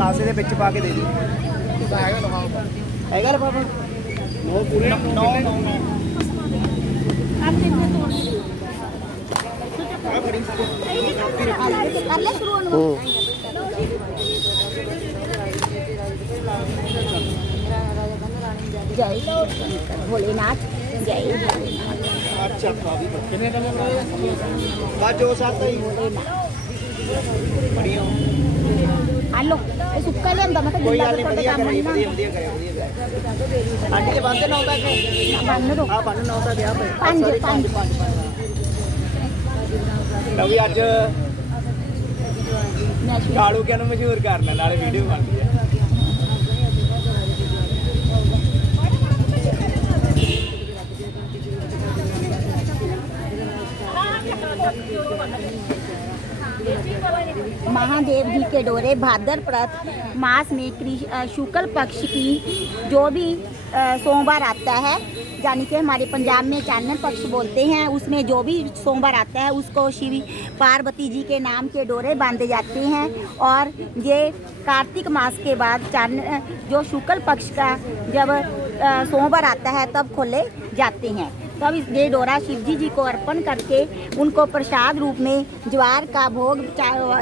ਗਲਾਸੇ ਦੇ ਵਿੱਚ ਪਾ ਕੇ ਦੇ ਦਿਓ। ਹੈਗਾ ਲਿਫਾਫਾ? ਨੋ ਪੂਰੇ ਨੋ कर ले शुरू जय भोलेनाथ जय अच्छा कितने का बात जो साथ ही बढ़िया हेलो सुक्का लिया मैं कोई गल नहीं बढ़िया करे बढ़िया करे आंटी के बांधे 9 तक बन दो हां बन 9 तक आ पांच लवी अज कालू क्या मशहूर करना नाले वीडियो बनती है। महादेव जी के डोरे भाद्रपद मास में शुक्ल पक्ष की जो भी सोमवार आता है, यानी कि हमारे पंजाब में चानन पक्ष बोलते हैं, उसमें जो भी सोमवार आता है उसको शिव पार्वती जी के नाम के डोरे बांधे जाते हैं। और ये कार्तिक मास के बाद चानन जो शुक्ल पक्ष का जब सोमवार आता है तब खोले जाते हैं। तब ये डोरा शिव जी को अर्पण करके उनको प्रसाद रूप में ज्वार का भोग,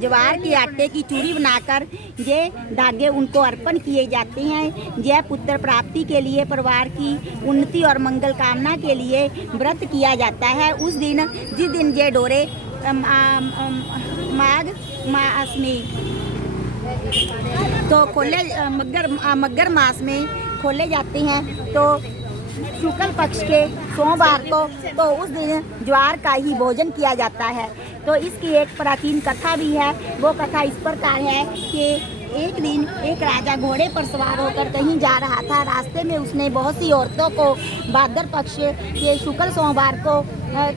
ज्वार के आटे की चूड़ी बनाकर ये धागे उनको अर्पण किए जाते हैं। यह पुत्र प्राप्ति के लिए, परिवार की उन्नति और मंगल कामना के लिए व्रत किया जाता है। उस दिन जिस दिन ये डोरे माघ मास में तो खोले मगर मास में खोले जाते हैं, तो शुक्ल पक्ष के सोमवार को तो उस दिन ज्वार का ही भोजन किया जाता है। तो इसकी एक प्राचीन कथा भी है। वो कथा इस प्रकार है कि एक दिन एक राजा घोड़े पर सवार होकर कहीं जा रहा था। रास्ते में उसने बहुत सी औरतों को भाद्र पक्ष के शुक्ल सोमवार को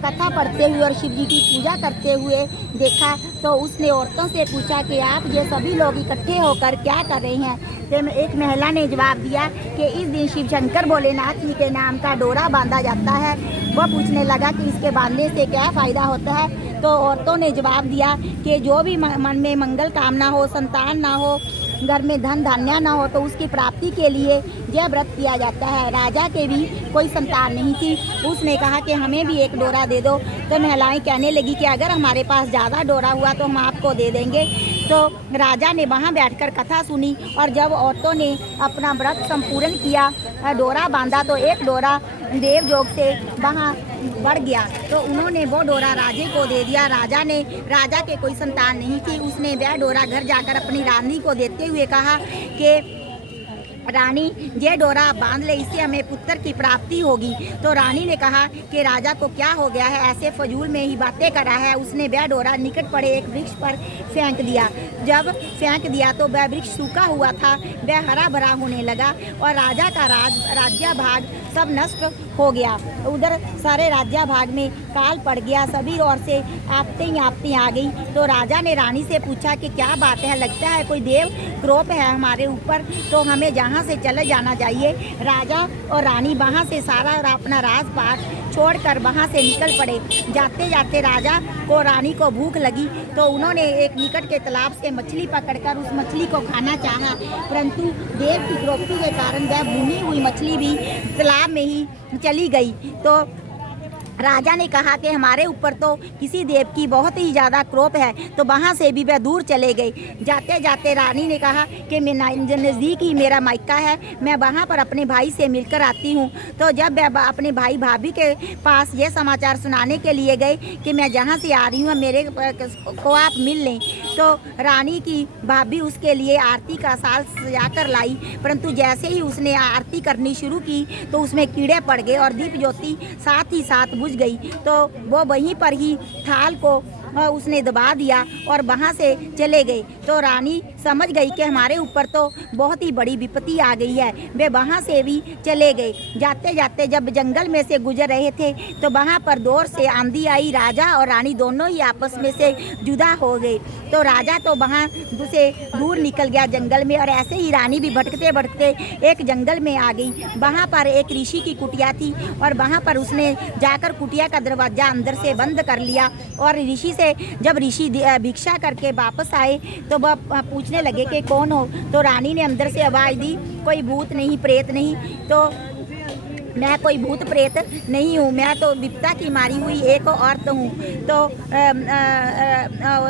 कथा पढ़ते हुए और शिव जी की पूजा करते हुए देखा। तो उसने औरतों से पूछा कि आप ये सभी लोग इकट्ठे होकर क्या कर रहे हैं। तो एक महिला ने जवाब दिया कि इस दिन शिव शंकर भोलेनाथ जी के नाम का डोरा बांधा जाता है। वह पूछने लगा कि इसके बांधने से क्या फ़ायदा होता है। तो औरतों ने जवाब दिया कि जो भी मन में मंगल कामना हो, संतान ना हो, घर में धन धान्य ना हो, तो उसकी प्राप्ति के लिए यह व्रत किया जाता है। राजा के भी कोई संतान नहीं थी। उसने कहा कि हमें भी एक डोरा दे दो। तो महिलाएं कहने लगी कि अगर हमारे पास ज़्यादा डोरा हुआ तो हम आपको दे देंगे। तो राजा ने वहाँ बैठकर कथा सुनी और जब औरतों ने अपना व्रत संपूर्ण किया, डोरा बांधा, तो एक डोरा देवयोग से वहाँ बढ़ गया। तो उन्होंने वो डोरा राजे को दे दिया। राजा के कोई संतान नहीं थी। उसने वह डोरा घर जाकर अपनी रानी को देते हुए कहा कि रानी ये डोरा बांध ले, इससे हमें पुत्र की प्राप्ति होगी। तो रानी ने कहा कि राजा को क्या हो गया है, ऐसे फजूल में ही बातें कर रहा है। उसने वह डोरा निकट पड़े एक वृक्ष पर फेंक दिया। जब फेंक दिया तो वह वृक्ष सूखा हुआ था, वह हरा भरा होने लगा और राजा का राज्य भाग सब नष्ट हो गया। उधर सारे राज्य भाग में काल पड़ गया। सभी ओर से आपते आ गई। तो राजा ने रानी से पूछा कि क्या बात है, लगता है कोई देव क्रोध है हमारे ऊपर, तो हमें जहाँ से चले जाना चाहिए। राजा और रानी वहाँ से सारा अपना राजपाट छोड़कर वहाँ से निकल पड़े। जाते जाते राजा को रानी को भूख लगी, तो उन्होंने एक निकट के तालाब से मछली पकड़कर उस मछली को खाना चाहा, परंतु देव की क्रोधि के कारण वह भुनी हुई मछली भी तालाब में ही चली गई। तो राजा ने कहा कि हमारे ऊपर तो किसी देव की बहुत ही ज़्यादा क्रोध है। तो वहाँ से भी वह दूर चले गए। जाते जाते रानी ने कहा कि मैं नज़दीक ही मेरा मायका है, मैं वहाँ पर अपने भाई से मिलकर आती हूँ। तो जब वह अपने भाई भाभी के पास ये समाचार सुनाने के लिए गए कि मैं जहाँ से आ रही हूँ मेरे को आप मिल लें, तो रानी की भाभी उसके लिए आरती का साल सजा कर लाई, परंतु जैसे ही उसने आरती करनी शुरू की तो उसमें कीड़े पड़ गए और दीप ज्योति साथ ही साथ बुझ गई। तो वो वहीं पर ही थाल को उसने दबा दिया और वहाँ से चले गए। तो रानी समझ गई कि हमारे ऊपर तो बहुत ही बड़ी विपत्ति आ गई है। वे वहाँ से भी चले गए। जाते जाते जब जंगल में से गुजर रहे थे तो वहाँ पर जोर से आंधी आई। राजा और रानी दोनों ही आपस में से जुदा हो गए। तो राजा तो वहाँ से दूर निकल गया जंगल में, और ऐसे ही रानी भी भटकते भटकते एक जंगल में आ गई। वहाँ पर एक ऋषि की कुटिया थी और वहाँ पर उसने जाकर कुटिया का दरवाज़ा अंदर से बंद कर लिया और ऋषि से से जब ऋषि भिक्षा करके वापस आए तो वह पूछने लगे कि कौन हो। तो रानी ने अंदर से आवाज़ दी, कोई भूत नहीं, प्रेत नहीं। तो मैं कोई भूत प्रेत नहीं हूँ, मैं तो विपदा की मारी हुई एक औरत हूँ। तो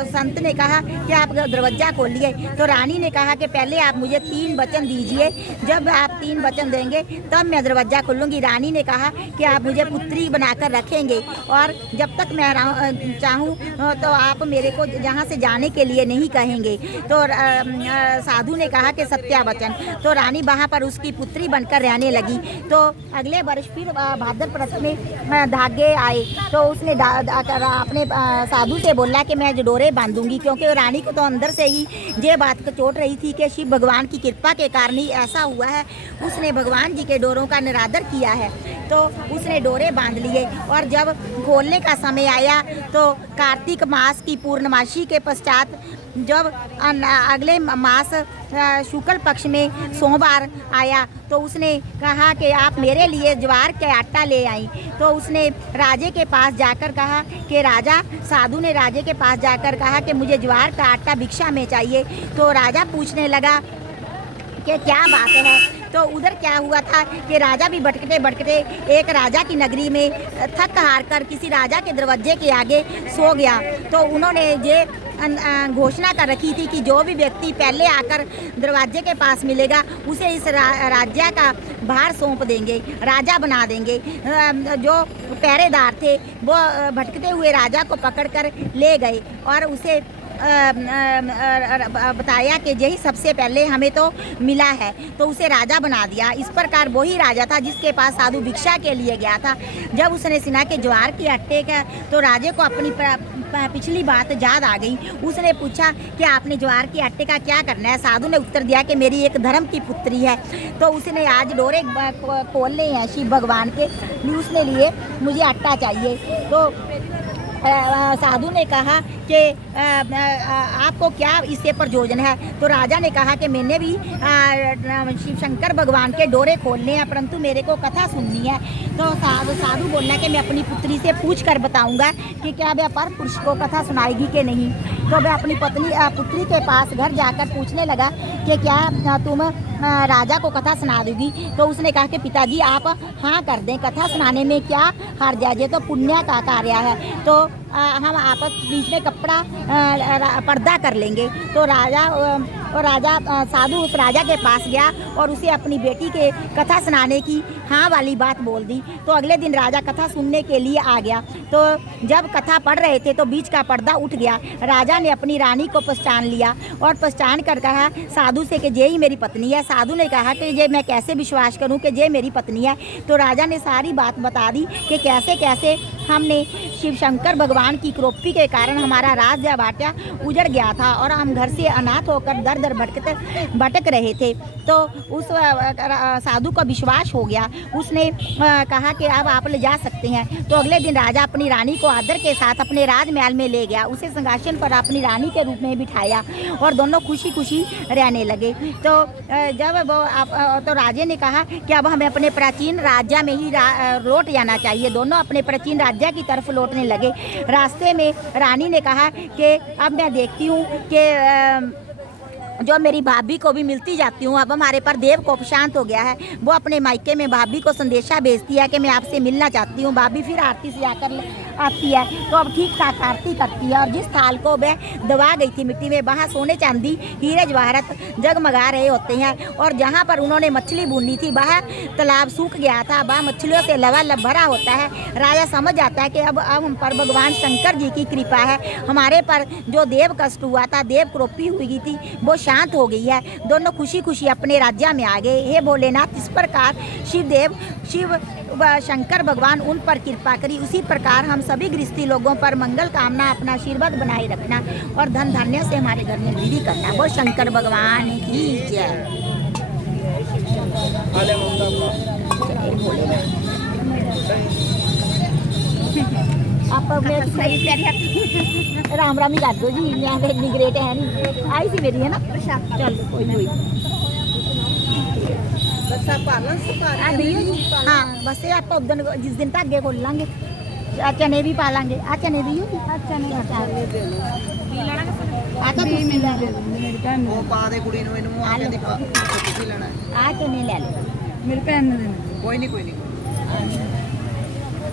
संत ने कहा कि आप दरवाज़ा खोलिए। तो रानी ने कहा कि पहले आप मुझे 3 वचन दीजिए, जब आप 3 वचन देंगे तब मैं दरवाज़ा खोलूँगी। रानी ने कहा कि आप मुझे पुत्री बनाकर रखेंगे और जब तक मैं चाहूँ तो आप मेरे को जहाँ से जाने के लिए नहीं कहेंगे। तो साधु ने कहा कि सत्यावचन। तो रानी वहाँ पर उसकी पुत्री बनकर रहने लगी। तो अगले वर्ष फिर भाद्रपद में धागे आए तो उसने अपने साधु से बोला कि मैं डोरे बांधूंगी, क्योंकि रानी को तो अंदर से ही ये बात को चोट रही थी कि शिव भगवान की कृपा के कारण ही ऐसा हुआ है। उसने भगवान जी के डोरों का निरादर किया है। तो उसने डोरे बांध लिए और जब खोलने का समय आया तो कार्तिक मास की पूर्णमासी के पश्चात जब अगले मास शुक्ल पक्ष में सोमवार आया तो उसने कहा कि आप मेरे लिए ज्वार के आटा ले आई। तो उसने राजे के पास जाकर कहा कि राजा, साधु ने राजे के पास जाकर कहा कि मुझे ज्वार का आटा भिक्षा में चाहिए। तो राजा पूछने लगा कि क्या बात है। तो उधर क्या हुआ था कि राजा भी भटकते भटकते एक राजा की नगरी में थक हार कर किसी राजा के दरवाजे के आगे सो गया। तो उन्होंने ये घोषणा कर रखी थी कि जो भी व्यक्ति पहले आकर दरवाजे के पास मिलेगा उसे इस राज्य का भार सौंप देंगे, राजा बना देंगे। जो पहरेदार थे वो भटकते हुए राजा को पकड़कर ले गए और उसे बताया कि यही सबसे पहले हमें तो मिला है, तो उसे राजा बना दिया। इस प्रकार वही राजा था जिसके पास साधु भिक्षा के लिए गया था। जब उसने सुना कि ज्वार के आटे का, तो राजे को अपनी पिछली बात याद आ गई। उसने पूछा कि आपने ज्वार के आटे का क्या करना है। साधु ने उत्तर दिया कि मेरी एक धर्म की पुत्री है। तो उसने आज डोरे खोलने हैं शिव भगवान के, उसने लिए मुझे आटा चाहिए। तो साधु ने कहा कि आपको क्या इससे प्रयोजन है। तो राजा ने कहा कि मैंने भी शिव शंकर भगवान के डोरे खोलने हैं, परंतु मेरे को कथा सुननी है। तो साधु बोलना कि मैं अपनी पुत्री से पूछ कर बताऊंगा कि क्या वह पर पुरुष को कथा सुनाएगी कि नहीं। तो वह अपनी पुत्री के पास घर जाकर पूछने लगा कि क्या तुम राजा को कथा सुना दोगी। तो उसने कहा कि पिताजी आप हाँ कर दें, कथा सुनाने में क्या हर्ज है, ये तो पुण्य का कार्य है। तो हम आपस बीच में कपड़ा पर्दा कर लेंगे। तो राजा साधु उस राजा के पास गया और उसे अपनी बेटी के कथा सुनाने की हाँ वाली बात बोल दी। तो अगले दिन राजा कथा सुनने के लिए आ गया। तो जब कथा पढ़ रहे थे तो बीच का पर्दा उठ गया। राजा ने अपनी रानी को पहचान लिया और पहचान कर कहा साधु से कि ये ही मेरी पत्नी है। साधु ने कहा कि ये मैं कैसे विश्वास करूं कि ये मेरी पत्नी है। तो राजा ने सारी बात बता दी कि कैसे कैसे हमने शिव शंकर भगवान की कृपा के कारण हमारा राज्य बाटा उजड़ गया था और हम घर से अनाथ होकर दर दर भटक रहे थे। तो उस साधु को विश्वास हो गया। उसने कहा कि अब आप ले जा सकते हैं। तो अगले दिन राजा अपनी रानी को आदर के साथ अपने राजमहल में ले गया, उसे सिंहासन पर अपनी रानी के रूप में बिठाया और दोनों खुशी खुशी रहने लगे। तो जब वो तो राजे ने कहा कि अब हमें अपने प्राचीन राज्य में ही लौट जाना चाहिए। दोनों अपने प्राचीन राज्य की तरफ लौटने लगे। रास्ते में रानी ने कहा कि अब मैं देखती हूँ कि जो मेरी भाभी को भी मिलती जाती हूँ, अब हमारे पर देव को शांत हो गया है। वो अपने मायके में भाभी को संदेशा भेजती है कि मैं आपसे मिलना चाहती हूँ। भाभी फिर आरती से आकर आती है तो अब ठीक ठाक आरती करती है और जिस थाल को वह दबा गई थी मिट्टी में, वहाँ सोने चांदी हीरे जवाहरत जगमगा रहे होते हैं। और जहाँ पर उन्होंने मछली भूनी थी वह तालाब सूख गया था, वह मछलियों से लबालब भरा होता है। राजा समझ जाता है कि अब हम पर भगवान शंकर जी की कृपा है, हमारे पर जो देव कष्ट हुआ था, देव कृपा हुई थी, वो शांत हो गई है। दोनों खुशी खुशी अपने राज्य में आ गए। हे भोलेनाथ, इस प्रकार शिव शंकर भगवान उन पर कृपा करी। उसी प्रकार हम सभी गृहस्थी लोगों पर मंगल कामना अपना आशीर्वाद बनाए रखना और धन धान्य से हमारे घर में वृद्धि करना। वो शंकर भगवान की जय। आप राम राम ही कर दो जी, मैं इतनी ग्रेट है नहीं आई सी मेरी है ना। चल कोई नहीं, हाँ बस आप जिस दिन धागे खोल लांगे चने भी पा लांगे आ चने दी चने आ तो ਤੁਸੀਂ ਲੈ ਲਓ ਮੇਰੀ ਭੈਣ ਉਹ ਪਾ ਦੇ ਕੁੜੀ ਨੂੰ ਇਹਨੂੰ ਆ ਕਹਿੰਦੀ ਪਾ ਤੁਸੀਂ ਲੈਣਾ ਆ ਚਨੇ ਲੈ ਲਓ ਮੇਰੀ ਭੈਣ ਨੂੰ ਦੇਣਾ ਕੋਈ ਨਹੀਂ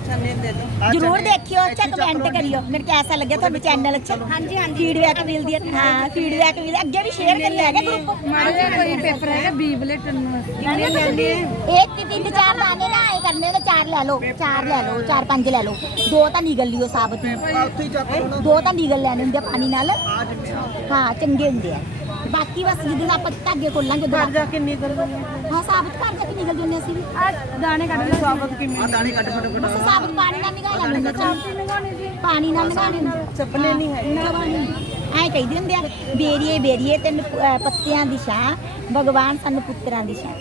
ਚੰਨੇ ਦੇ ਦੋ जरूर देखियो अच्छा कमेंट करियो मेरे कैसा लगे ਤੁਹਾਨੂੰ ਚੈਨਲ अच्छा हाँ जी फीडबैक मिलदी है हाँ फीडबैक मिलदी अगे भी शेयर कर लेगा ग्रुप ਮਾੜਾ ਜਿਹਾ ਕੋਈ ਪੇਪਰ ਹੈਗਾ ਬੀ ਬੁਲੇਟਿਨ ਨੂੰ एक तीन चार दाने ना आए करने तो चार ले लो चार पांच ले लो दो तो निगल लियो साबत ਉੱਥੇ ਹੀ ਚੱਕ ਲਓ दो तो निगल लेने होंगे पानी नाल ਆ ਜਿੰਨੇ ਆ हाँ चंगे होंगे है बाकी बस जिद्द आप धागे खोलांगे दो ਜਾ ਕੇ ਨਿਕਲ हाँ साबत घर जाके निकल जाने ਅਸੀਂ भी ਆ ਦਾਣੇ ਕੱਢ ਲਓ ਸਾਬਤ ਕਿਵੇਂ ਆ ਦਾਣੇ ਕੱਟ ਫਟਾਫਟ बस साबत पानी ना निकाल लेंगे पानी ना निकाल ਸਪਨੇ ਨਹੀਂ ਹੈ ਐ ਕਹਿੰਦੇ ਹੁੰਦੇ ਆ ਬੇਰੀਏ ਬੇਰੀਏ ਤੇ ਪੱਤਿਆਂ ਦੀ ਛਾਂ ਭਗਵਾਨ ਸਾਨੂੰ ਪੁੱਤਰਾਂ ਦੀ ਛਾਂ